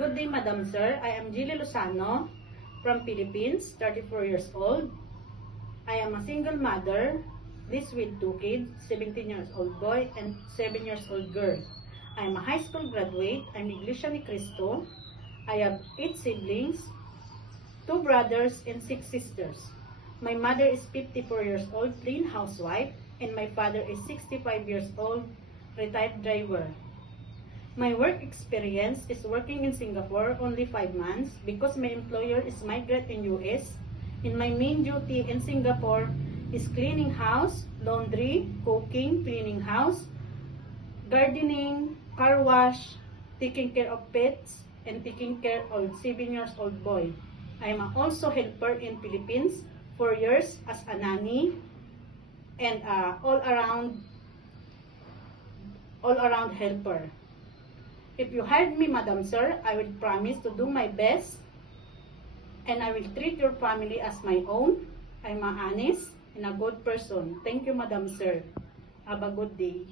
Good day, Madam Sir. I am Jilly Lozano from Philippines, 34 years old. I am a single mother, this with 2 kids, 17 years old boy and 7 years old girl. I am a high school graduate. I'm Iglesia ni Cristo. I have 8 siblings, 2 brothers and 6 sisters. My mother is 54 years old, plain housewife, and my father is 65 years old, retired driver. My work experience is working in Singapore only 5 months because my employer is migrant in US. And my main duty in Singapore is cleaning house, laundry, cooking, cleaning house, gardening, car wash, taking care of pets, and taking care of 7 years old boy. I am also helper in Philippines, 4 years as a nanny, and all around helper. If you hired me, Madam Sir, I will promise to do my best and I will treat your family as my own. I'm honest and a good person. Thank you, Madam Sir. Have a good day.